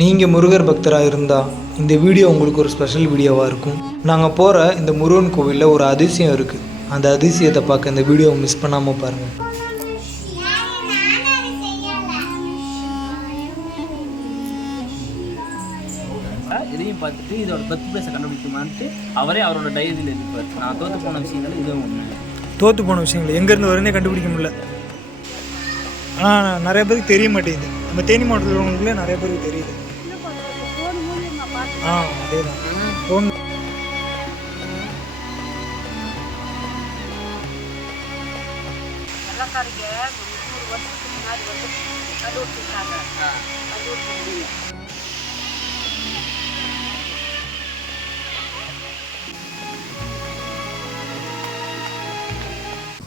நீங்கள் முருகர் பக்தராக இருந்தால் இந்த வீடியோ உங்களுக்கு ஒரு ஸ்பெஷல் வீடியோவாக இருக்கும். நாங்கள் போகிற இந்த முருகன் கோவிலில் ஒரு அதிசயம் இருக்குது அந்த அதிசயத்தை பார்க்க இந்த வீடியோவை மிஸ் பண்ணாமல் பாருங்கள் இதையும் பார்த்துட்டு இதோட பர்த் பிளேஸை கண்டுபிடிக்குமான்ட்டு அவரே அவரோட டைரியில் இருப்பார். நான் தோத்து போன விஷயங்கள் இதுவும் ஒன்று தோற்று போன விஷயங்கள். எங்கேருந்து வருதுனே கண்டுபிடிக்க முடியல. ஆனால் நிறைய பேருக்கு தெரிய மாட்டேங்குது. நம்ம தேனி மாவட்டத்தில் உள்ளவங்களுக்குள்ளே நிறைய பேருக்கு தெரியுது. ஆ அதே தான் ஃபோன் வெள்ளக்காரிங்க ஒரு வருஷத்துக்கு முன்னாடி வந்து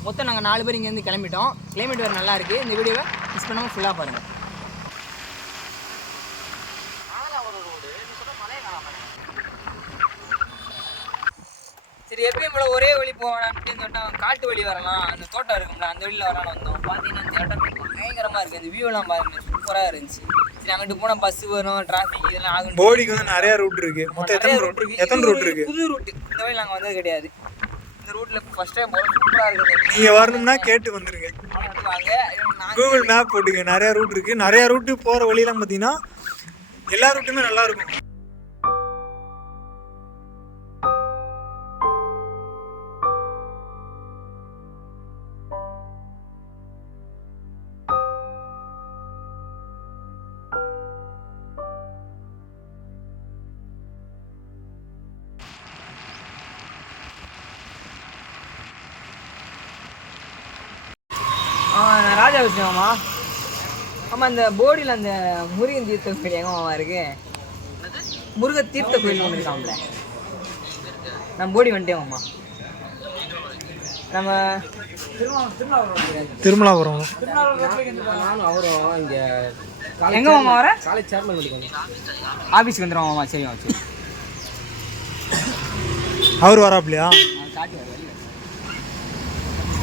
மொத்தம் நாங்கள் நாலு பேர் இங்கேருந்து கிளம்பிட்டோம். கிளைமேட் வேறு நல்லா இருக்குது இந்த வீடியோவை மிஸ் பண்ணாமல் ஃபுல்லாக பாருங்கள் சரி எப்பயும் போல ஒரே வழி போகலான்ட்டு இந்த வட்டம் காட்டு வழி வரலாம். அந்த தோட்டம் இருக்கும்ல அந்த வழியில் வரலாம்னு வந்தோம். பார்த்தீங்கன்னா இந்த இடம் பயங்கரமாக இருக்குது அந்த வியூலாம் பாருங்க. சூப்பராக இருந்துச்சு. சரி அங்கிட்டு போனால் பஸ் வரும் டிராஃபிக் இதெல்லாம் ஆகும் போடிக்கு வந்து நிறைய ரூட் இருக்கு. மொத்தம் எத்தனை ரூட் எத்தனை ரூட் இருக்கு? புது ரூட் இந்த வழி நாங்கள் வந்தது கிடையாது. இந்த ரூட்டில் ஃபஸ்ட் டைம் போகிறோம் இருக்குது. நீங்க வரணும்னா கேட்டு வந்துருங்க. கூகுள் மேப் போட்டுங்க நிறைய ரூட் இருக்கு. நிறைய ரூட்டு போற வழியெல்லாம் பாத்தீங்கன்னா எல்லா ரூட்டுமே நல்லா இருக்கும். நான் ராஜா விஷயமாம்மா ஆமாம் அந்த போடியில் அந்த முருகன் தீர்த்த கோயில் எங்கம்மா இருக்கு? முருக தீர்த்த கோயில் ஒன்று இருக்காம்ல. நம்ம போடி வந்துட்டேமாம்மா நம்ம திருமலாபுரம். நானும் அவரும் இங்கே எங்க மாமா வர? காலேஜ் சேர்மன் ஆஃபீஸ்க்கு வந்துடுவோம் மாமா சரி. அவர் வராப்லையா? காட்டி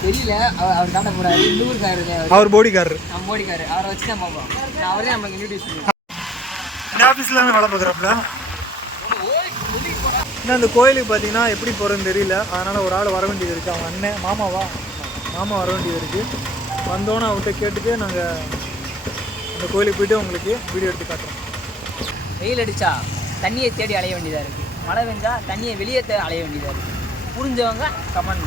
தெரியல. அவர் அவர் காட்ட போறாரு. ஊருக்காரு அவர் போடிக்காரரு. நம்ம மோடிக்காரு அவரை வச்சு தான் பார்ப்போம். அவரே நமக்கு இன்ட்ரடியூஸ் பண்ணுவேன் இந்த ஆஃபீஸில் தானே வேலை பார்க்குறாப்புல? இன்னும் அந்த கோயிலுக்கு பார்த்தீங்கன்னா எப்படி போகிறதுன்னு தெரியல. அதனால் ஒரு ஆள் வர வேண்டியது இருக்குது அவங்க அண்ணன் மாமாவா மாமா வர வேண்டியது இருக்குது வந்தோன்னே அவர்கிட்ட கேட்டுட்டு நாங்கள் அந்த கோயிலுக்கு போயிட்டு உங்களுக்கு வீடியோ எடுத்து காட்டுறோம். வெயில் அடிச்சா தண்ணியை தேடி அலைய வேண்டியதாக இருக்குது மழை பெஞ்சா தண்ணியை வெளியே தே அலைய வேண்டியதாக இருக்குது புரிஞ்சவங்க கமெண்ட்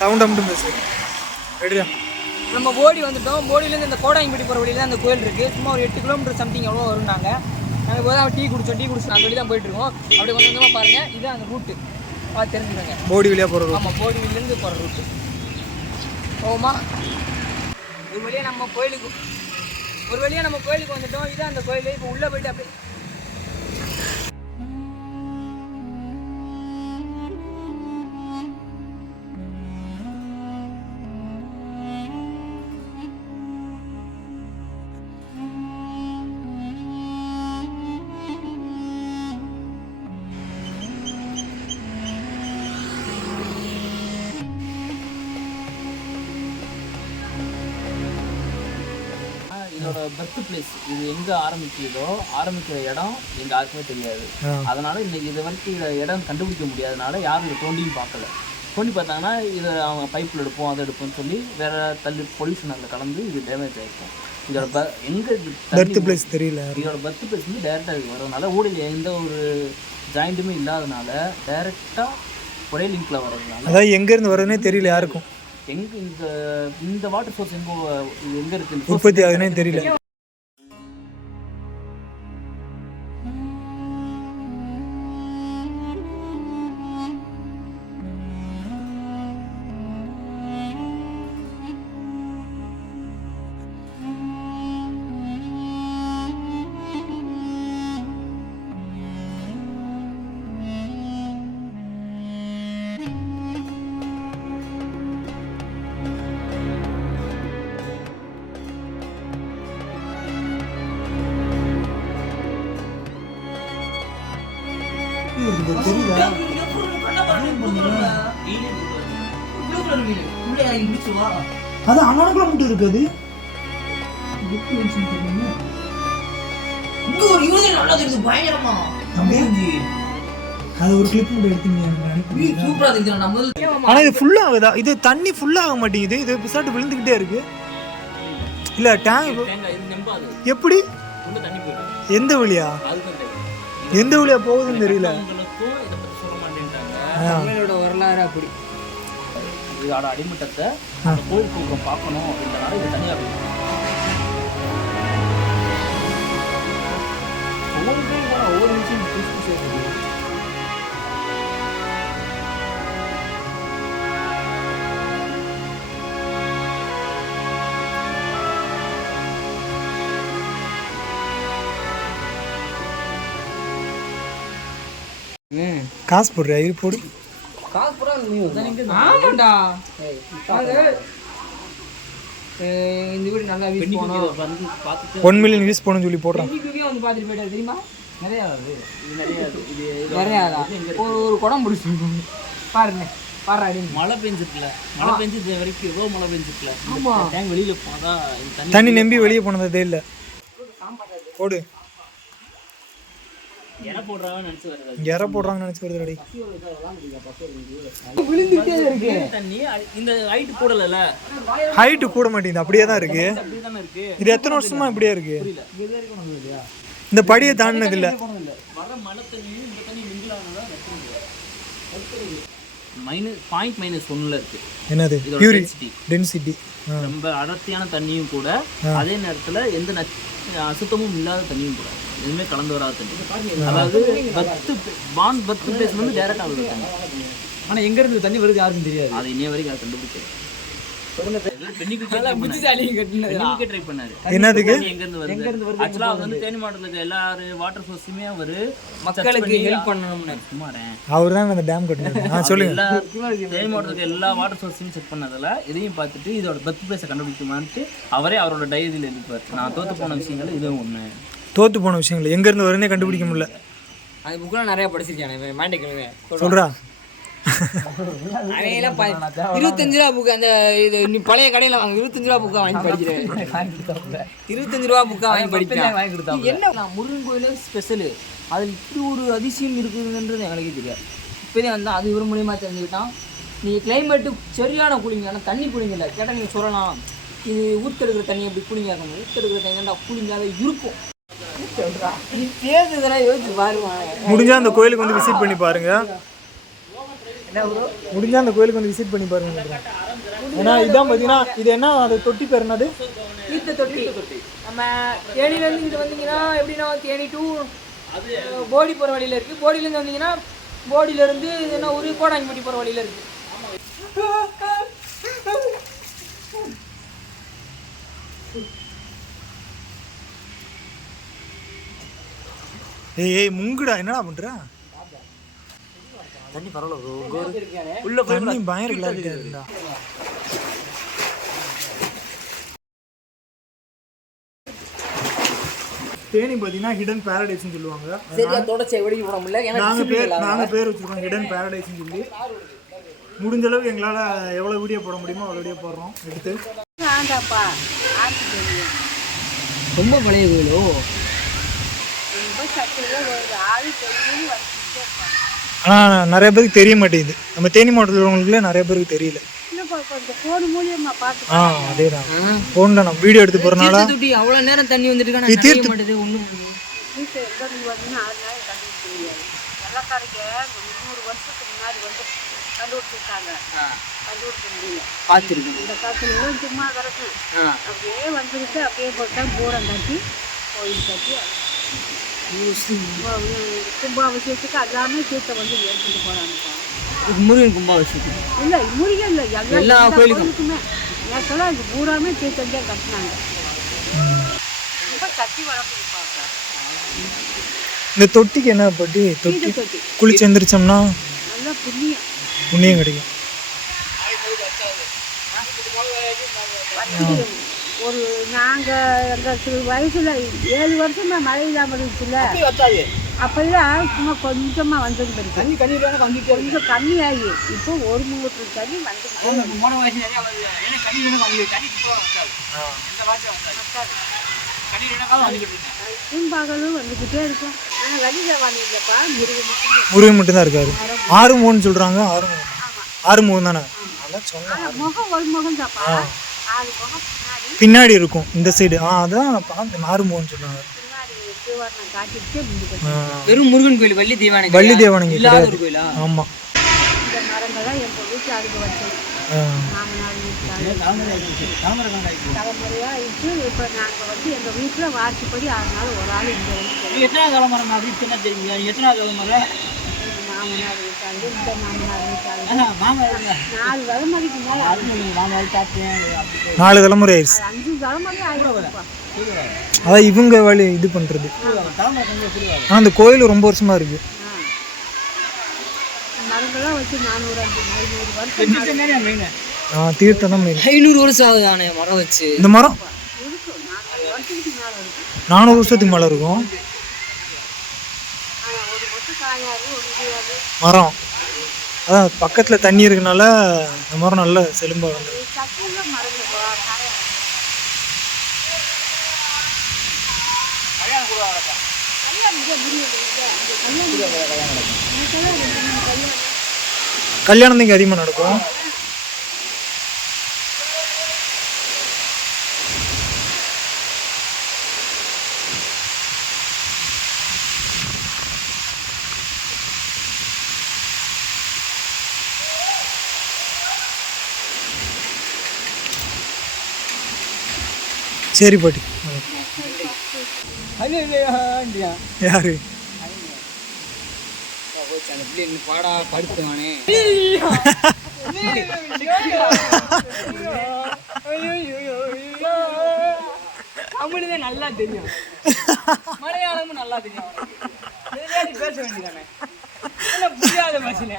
சவுண்ட் மட்டும் பேசு. ரெடியா நம்ம போடி வந்துட்டோம். போடியிலேருந்து இந்த கோடாங்கிப்பட்டி போகிற வழியில தான் அந்த கோயில் இருக்குது சும்மா ஒரு எட்டு கிலோமீட்டர் சம்திங் எவ்வளோ வரும்னாங்க. நாங்கள் இப்போ தான் டீ குடிச்சோம். டீ குடிச்சோம் அந்த வழி தான் போயிட்டுருக்கோம். அப்படி கொஞ்சம் கொஞ்சமாக பாருங்கள் இதுதான் அந்த ரூட்டு பார்த்து தெரிஞ்சுக்கோங்க. போடி வழியாக போகிறது ஆமாம் போடியிலேருந்து போகிற ரூட்டு ஓமா ஒரு வழியாக நம்ம கோயிலுக்கு ஒரு வழியாக நம்ம கோயிலுக்கு வந்துட்டோம். இதான் அந்த கோயில். இப்போ உள்ளே போயிட்டு அப்படியே பர்த் பிளேஸ் இது எங்கே ஆரம்பிக்குதோ ஆரம்பிக்கிற இடம் எங்க யாருக்குமே தெரியாது. அதனால இன்னைக்கு இது வரைக்கும் இதை இடம் கண்டுபிடிக்க முடியாதனால யாரும் இதை தோண்டியும் பார்க்கல. தோண்டி பார்த்தாங்கன்னா இதை அவங்க பைப்பில் எடுப்போம் அதை எடுப்போம்னு சொல்லி வேற தள்ளி பொல்யூஷன் அதில் கலந்து இது டேமேஜ் ஆகிருக்கும் இதோட ப எங்கே பர்த் பிளேஸ் தெரியல. இதோட பர்த் பிளேஸ் வந்து டேரெக்டாக வரதுனால ஊடையில் எந்த ஒரு ஜாயிண்ட்டுமே இல்லாதனால டைரெக்டாக ஒரே லிங்க்ல வர்றதுனால அதாவது எங்கேருந்து வருதுன்னே தெரியல யாருக்கும். எங்க இந்த இந்த வாட்டர் சோர்ஸ் எங்க இது எங்க இருக்கு? உற்பத்தி ஆகுதுன்னே தெரியல. அது அங்கனக்குள்ள மட்டும் இருக்குது இங்க ஒரு யூனியன் நல்லா தெரியுது பயங்கரமா. அது ஒரு கிளிப் மட்டும் எடுத்தீங்க சூப்பரா தெரியுது நான் முதல்ல ஆனா இது ஃபுல்லா ஆகுதா? இது தண்ணி ஃபுல்லா ஆக மாட்டேங்குது. இது பிசாட்டு விழுந்துகிட்டே இருக்கு. இல்ல டேங்க் தேங்காய் இது நம்பாது. எப்படி? எந்த வழியா? எந்த வழியா போகுதுன்னு தெரியல. தமிழோட வரலாறு அப்படி. இதோட அடிமட்டத்தை கோயில் கோபுரம் பார்க்கணும் அப்படின்றனால இது தனியாக ஒவ்வொரு ஒவ்வொரு விஷயம் புதுசு புதுசா காசு போடுறியா? இது போடு. காசு பூரா ஆமாண்டா. இந்த வீடு நல்லா வீஸ் போனோம் ஒன் மில்லியன் வியூஸ் போகணும்னு சொல்லி போடுறான். வந்து பார்த்துட்டு போயிட்டாரு தெரியுமா? நிறையா நிறையா ஒரு ஒரு குடம் பிடிச்சி பாருங்க பாரு மழை பெஞ்சிருக்குல மழை பெஞ்சு இது வரைக்கும் எவ்வளோ மழை பெஞ்சிருக்குல ஆமா. டேங்க் வெளியில தண்ணி தண்ணி நம்பி வெளியே போனதே இல்லை. போடு. இற போடுறாங்கன்னு நினச்சி வருது இங்க இற போடுறாங்கன்னு நினைச்சு வருதுடி விழுந்துட்டே இருக்கு தண்ணி அ- இந்த ஹைட் கூடலல ஹைட்டு கூட மாட்டேங்குது அப்படியே தான் இருக்கு. அப்படியே தானே இருக்கு. இது எத்தனை வருஷமா இப்படியே இருக்கு? இந்த படியை தாண்டினது இல்ல வர மழை தண்ணியும் இந்த தண்ணி மிங்கில் ஆனதா மைனஸ் பாயிண்ட் மைனஸ் ஒன்றில் இருக்கு. என்னது? பியூரி. டென்சிட்டி ரொம்ப அடர்த்தியான தண்ணியும் கூட அதே நேரத்துல எந்த அசுத்தமும் இல்லாத தண்ணியும் கூட. எதுவுமே கலந்து வராத தண்ணி. அதாவது பத்து பாண்ட் பத்து பிளேஸ்ல இருந்து டேரக்டா வருது தண்ணி. ஆனா எங்க இருந்து தண்ணி வருது யாருக்கும் தெரியாது. அது இன்னைய வரைக்கும் அதை கண்டுபிடிக்கல. என்னதுக்கு? மக்களுக்கு ஹெல்ப் பண்ணணும்னு. அவர் தான் அந்த டேம் கட்டினது? ஆ சொல்லுங்க. எல்லா தேனி மாவட்டத்துக்கு எல்லா வாட்டர் சோர்ஸையும் செக் பண்ணதுல இதையும் பார்த்துட்டு இதோட பத்து பிளேஸை கண்டுபிடிக்குமான்ட்டு அவரே அவரோட டைரியில் எழுதிப்பார். நான் தோத்து போன விஷயங்கள் இதுவும் ஒண்ணு. தோத்து போன விஷயங்கள். எங்க இருந்து வருன்னே கண்டுபிடிக்க முடியல. அந்த புக்கெல்லாம் நிறைய படிச்சிருக்கேன் ப- இருபத்தஞ்சு ரூபா புக்கு அந்த இது நீ பழைய கடையில வாங்க இருபத்தஞ்சு ரூபா புக்கா வாங்கி படிக்கிறேன் இருபத்தஞ்சு ரூபா புக்கா வாங்கி கொடுத்தாங்க. என்ன? நான் முருகன் கோயிலே ஸ்பெஷலு அதில் இப்படி ஒரு அதிசயம் இருக்குதுன்றது எனக்கு தெரியாது. இப்போதே வந்தால் அது இவர் மூலியமாக தெரிஞ்சுக்கிட்டான். நீங்கள் கிளைமேட்டு சரியான குளிங்க ஆனால் தண்ணி குளிங்க இல்லை. கேட்டால் நீங்கள் சொல்லலாம். இது ஊத்தெடுக்கிற தண்ணி எப்படி குளிங்க இருக்கும் ஊத்தெடுக்கிற தண்ணி தான்டா குளிங்காவே இருக்கும். நீ பேசுதெல்லாம் யோசிச்சு பாருவாங்க முடிஞ்சா அந்த கோயிலுக்கு வந்து விசிட் பண்ணி பாருங்க. முடிஞ்சா அந்த கோயிலுக்கு வந்து விசிட் பண்ணி பாருங்க. ஏன்னா இதான் பார்த்தீங்கன்னா இது என்ன அது தொட்டி பேர் என்னது? தீர்த்த தொட்டி. நம்ம தேனியிலேருந்து இங்கே வந்தீங்கன்னா எப்படின்னா தேனி டூ போடி போகிற வழியில் இருக்குது போடியிலேருந்து வந்தீங்கன்னா போடியிலேருந்து இது என்ன ஒரு கோடாங்கிப்பட்டி போகிற வழியில் இருக்குது ஏய் ஏய் முங்குடா என்னடா பண்ற? தண்ணி பரவாயில்ல உள்ள தண்ணி கிளாரிட்டியா இருக்குடா. தேனி பார்த்தீங்கன்னா ஹிடன் பாரடைஸ்னு சொல்லுவாங்க. சரியா தொடச்சி வெடிக்க போட முடியல. ஏன்னா நாங்க பேர் நாங்க பேர் வச்சிருக்கோம் ஹிடன் பாரடைஸ்னு சொல்லி. முடிஞ்ச அளவுக்கு எங்களால எவ்வளவு வீடியோ போட முடியுமோ அவ்வளோ வீடியோ போடுறோம். எடுத்து. ரொம்ப பழைய கோயிலோ? ரொம்ப வருது ஆள் ஆனால் நிறைய பேருக்கு தெரிய மாட்டேங்குது. நம்ம தேனி மாவட்டத்தில் உள்ளவங்களுக்குலாம் நிறைய பேருக்கு தெரியல. ஆ அதே தான் ஃபோனில் நம்ம வீடியோ எடுத்து போகிறனால அவ்வளோ நேரம் தண்ணி வந்துட்டு தீர்த்த- மாட்டேது ஒன்றும் பார்த்துருக்கு இந்த சும்மா அப்படியே வந்துருக்கு அப்படியே போட்டா பூரம் கட்டி கோயில் கட்டி கும்பாபிஷேகத்துக்கு எல்லாமே தீர்த்தம் வந்து எடுத்துட்டு போறாங்கப்பா இது முருகன் கும்பாபிஷேகம். இல்லை முருகன் இல்லை எல்லா கோயிலுக்கும். நேற்றெல்லாம் இது பூராமே தீர்த்தம் தான் கட்டினாங்க ரொம்ப வளர்க்குது பார்க்க இந்த தொட்டிக்கு என்ன பட்டி? தொட்டி? குளிச்சு எந்திரிச்சோம்னா நல்லா புண்ணியம். புண்ணியம் கிடைக்கும். ஒரு நாங்கள் எங்கள் வயசில் ஏழு வருஷமா மழை இல்லாமல் இருந்துச்சுல்ல? அப்பெல்லாம் சும்மா கொஞ்சமாக வந்தது பெருசு. தண்ணி வந்துட்டே கொஞ்சம் கம்மியாகி இப்போ ஒரு மூணு தண்ணி வந்து பகலும் வந்துக்கிட்டே இருக்கும் ஆனால் வெளியில் வாங்க இல்லைப்பா மிருகம் மட்டும் முருகன் மட்டும்தான். இருக்காரு. ஆறு மூணுன்னு சொல்றாங்க. ஆறு மூணு ஆறு மூணு தானே? அதான் சொன்னேன். முகம் ஒரு முகம் ஆறு முகம் பின்னாடி இருக்கும் இந்த சைடு ஆ அதான் காட்டிக்கிட்டே முன்னுக்கு ஆ, வெறும் முருகன் கோயில் வள்ளி தெய்வானை வள்ளி தேவனுங்க இல்லாத ஒரு கோயிலா? ஆமா. இந்த மரங்கள்லாம் எங்கள் வீட்டு அருகு வச்சது ஆ, மாமனார் வீட்டில் தலைமுறையாக ஆயிடுச்சு இப்போ நாங்கள் வந்து எங்கள் வீட்டில் வாசிப்படி ஆறு நாள் ஒரு ஆள் இங்கே வந்து எத்தனை தலைமுறை அப்படின்னு என்ன தெரியுங்க எத்தனை தலைமுறை? மாமனார் இந்த மாமனார் நாலு தலைமுறைக்கு மேலே மாமா சாப்பிட்டேன் நாலு தலைமுறை ஆயிடுச்சு. அஞ்சு தலைமுறை அதான் இவங்க வழி இது பண்றது. தலைமுறை கொஞ்சம் புரியாது ஆனா அந்த கோயில் ரொம்ப வருஷமா இருக்கு. ஆ. மரங்கள்லாம் வச்சு நானூறு அஞ்சு ஐநூறு வருஷம் மெயின். ஆ தீர்த்தம் தான் main. ஐநூறு வருஷம் ஆகுது ஆனே மரம் வச்சு. இந்த மரம் நானூறு வருஷத்துக்கு மேலே இருக்கும் நானூறு வருஷத்துக்கு மேலே இருக்கும் ஆனால் ஒரு வருஷம் காயாது ஒரு முடியாது மரம். அதான் பக்கத்தில் தண்ணி இருக்கனால இந்த மரம் நல்ல செலும்பாக இருந்தது கல்யாணம் தான் இங்கே அதிகமாக நடக்கும். சரி பாட்டி யாரு பாடா படுத்துவானே தமிழ்தான் நல்லா தெரியும் மலையாளமும் நல்லா தெரியும் பேச வேண்டியதானே புரியாத பஸ்ல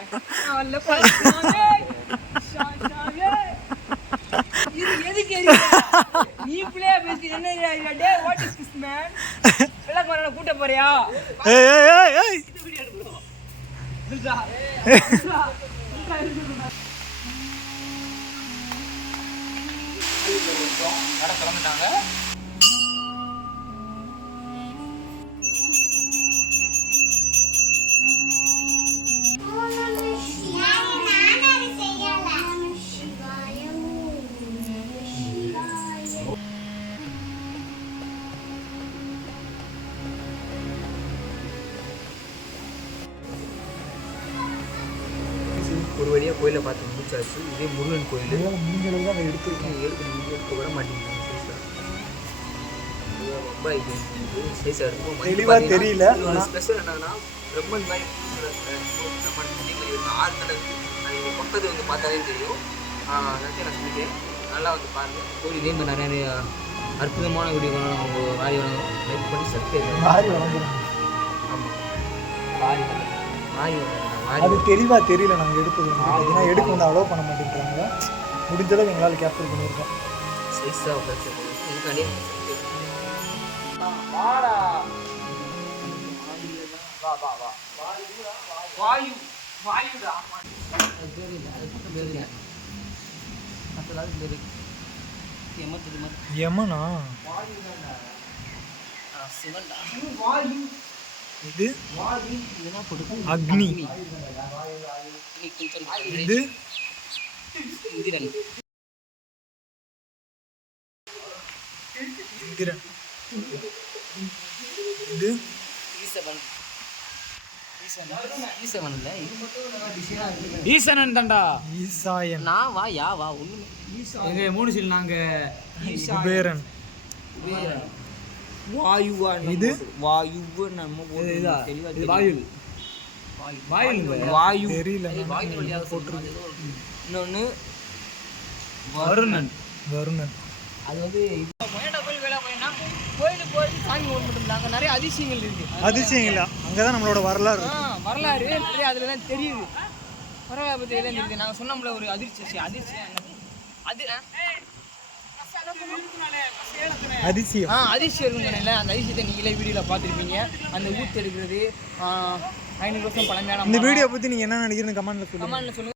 பிள்ளையா பேசி என்ன டே வாட் இஸ் திஸ் மேன் வெள்ளக்காரனை கூட்ட போறியா? ஏய் ஏய் ஏய் ஏய். கடை திறந்துட்டாங்க. இதே முருகன் கோயில். முடிஞ்சளவு தான் எடுத்துருக்கேன். எடுக்க எடுக்க விட மாட்டேங்குது ரொம்ப சைஸாக இருக்கும் தெரியல, ஸ்பெஷல் என்னன்னா பிரம்மன் மாதிரி நம்ம ஆறு அது இங்க பக்கத்து வந்து பார்த்தாலே தெரியும். அதாச்சும் நான் சொல்லிட்டேன் நல்லா வந்து பாருங்க. கோயில் மாதிரி நிறைய நிறைய அற்புதமான வீடியோ அவங்க வாரி லைக் பண்ணி சப்ஸ்கிரைப் ஆமாம் வாரி வாரி அது தெளிவா தெரியல நாங்கள் எடுத்தது பார்த்தீங்கன்னா எடுக்க வந்து அலோவ் பண்ண மாட்டேங்கிறாங்க முடிஞ்சளவு எங்களால் கேப்சர் பண்ணியிருக்கோம். சைஸாக உட்காந்து இது அக்னி. இது இந்திரன். இந்திரன். இது ஈசவன். ஈசனன் தான்டா. ஈசாயன். நான் வா யா வா எங்க மூணு சீல் நாங்க. குபேரன். வாயுவா இது? வாயுவ நம்ம வாயு. தெரியல. வாயு வழியாக போட்டுருக்கு இன்னொன்னு வருணன். வருணன். அது வந்து கோயில் வேலை போயினா கோயிலுக்கு போய் சாமி கும்பிட்டு அங்கே நிறைய அதிசயங்கள் இருக்கு. அதிசயங்களா அங்கே தான் நம்மளோட வரலாறு. வரலாறு. நிறைய அதில் தான் தெரியுது. வரலாறு பற்றி தெரியுது. நாங்கள் சொன்னோம்ல ஒரு அதிர்ச்சி அதிர்ச்சி அது? அதிசயம். ஆ இருக்குன்னு சொன்னேன்ல அந்த அதிர்ஷ்டத்தை நீங்களே வீடியோவில் பார்த்துருப்பீங்க. அந்த ஊத்து எடுக்கிறது ஐநூறு வருஷம் பழமையான இந்த வீடியோ பற்றி நீங்கள் என்ன நினைக்கிறீங்க கமெண்ட்டில் சொல்லுங்கள் கமாண்டில் சொல்லுங்க.